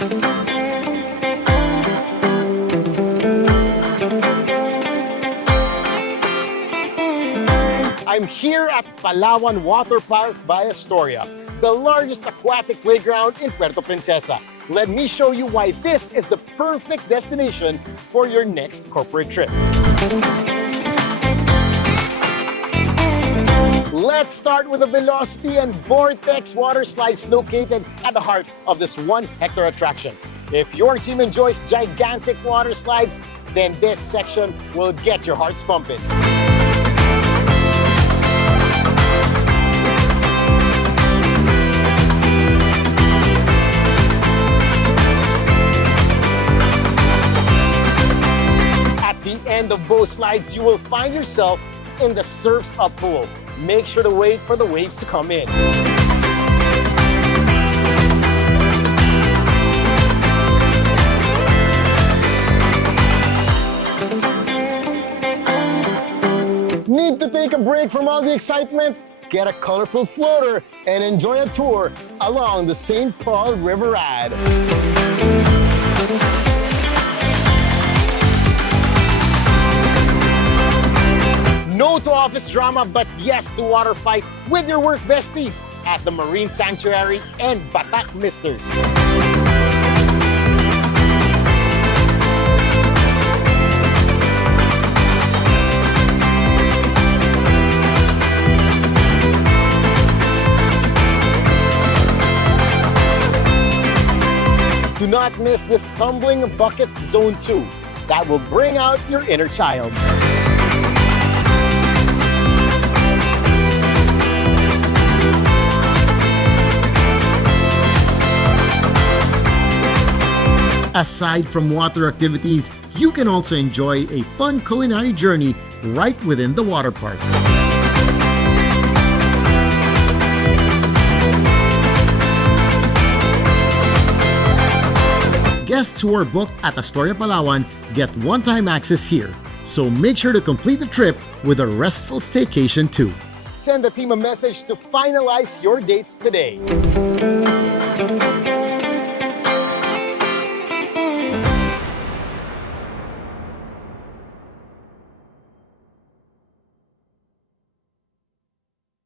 I'm here at Palawan Waterpark by Astoria, the largest aquatic playground in Puerto Princesa. Let me show you why this is the perfect destination for your next corporate trip. Let's start with the Velocity and Vortex water slides located at the heart of this 1-hectare attraction. If your team enjoys gigantic water slides, then this section will get your hearts pumping. At the end of both slides, you will find yourself in the Surf's Up pool. Make sure to wait for the waves to come in. Need to take a break from all the excitement? Get a colorful floater and enjoy a tour along the St. Paul River Ride. No to office drama, but yes to water fight with your work besties at the Marine Sanctuary and Batak Misters. Do not miss this Tumbling Buckets Zone 2. That will bring out your inner child. Aside from water activities, you can also enjoy a fun culinary journey right within the water park. Guests who are booked at Astoria Palawan get one-time access here, so make sure to complete the trip with a restful staycation too. Send the team a message to finalize your dates today.